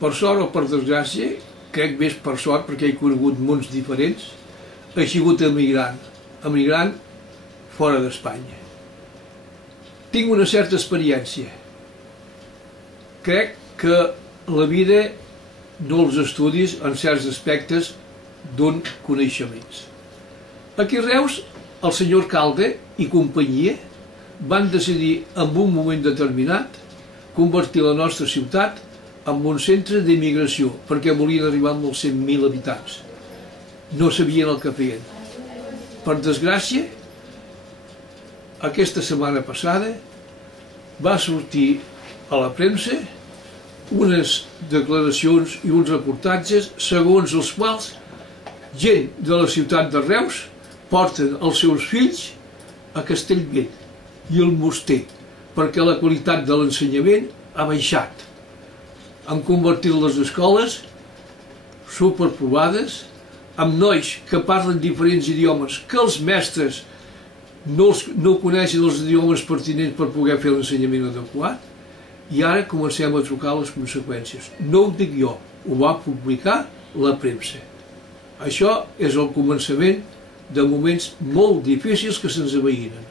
Per sort o per desgràcia, crec més per sort perquè he conegut mons diferents, he sigut emigrant fora d'Espanya. Tinc una certa experiència. Crec que la vida no els estudis en certs aspectes d'un coneixements. Aquí a Reus, el senyor alcalde i companyia van decidir en un moment determinat convertir la nostra ciutat en un centre d'immigració perquè volien arribar amb els 100.000 habitants. No sabien el que feien. Per desgràcia, aquesta setmana passada va sortir a la premsa unes declaracions i uns reportatges segons els quals gent de la ciutat de Reus porten els seus fills a Castellvell i al Moster perquè la qualitat de l'ensenyament ha baixat. Han convertit les escoles superpoblades amb nois que parlen diferents idiomes que els mestres no coneixen els idiomes pertinents per poder fer l'ensenyament adequat i ara comencem a trucar les conseqüències. No ho dic jo, ho va publicar la premsa. Això és el començament de moments molt difícils que se'ns aveïnen.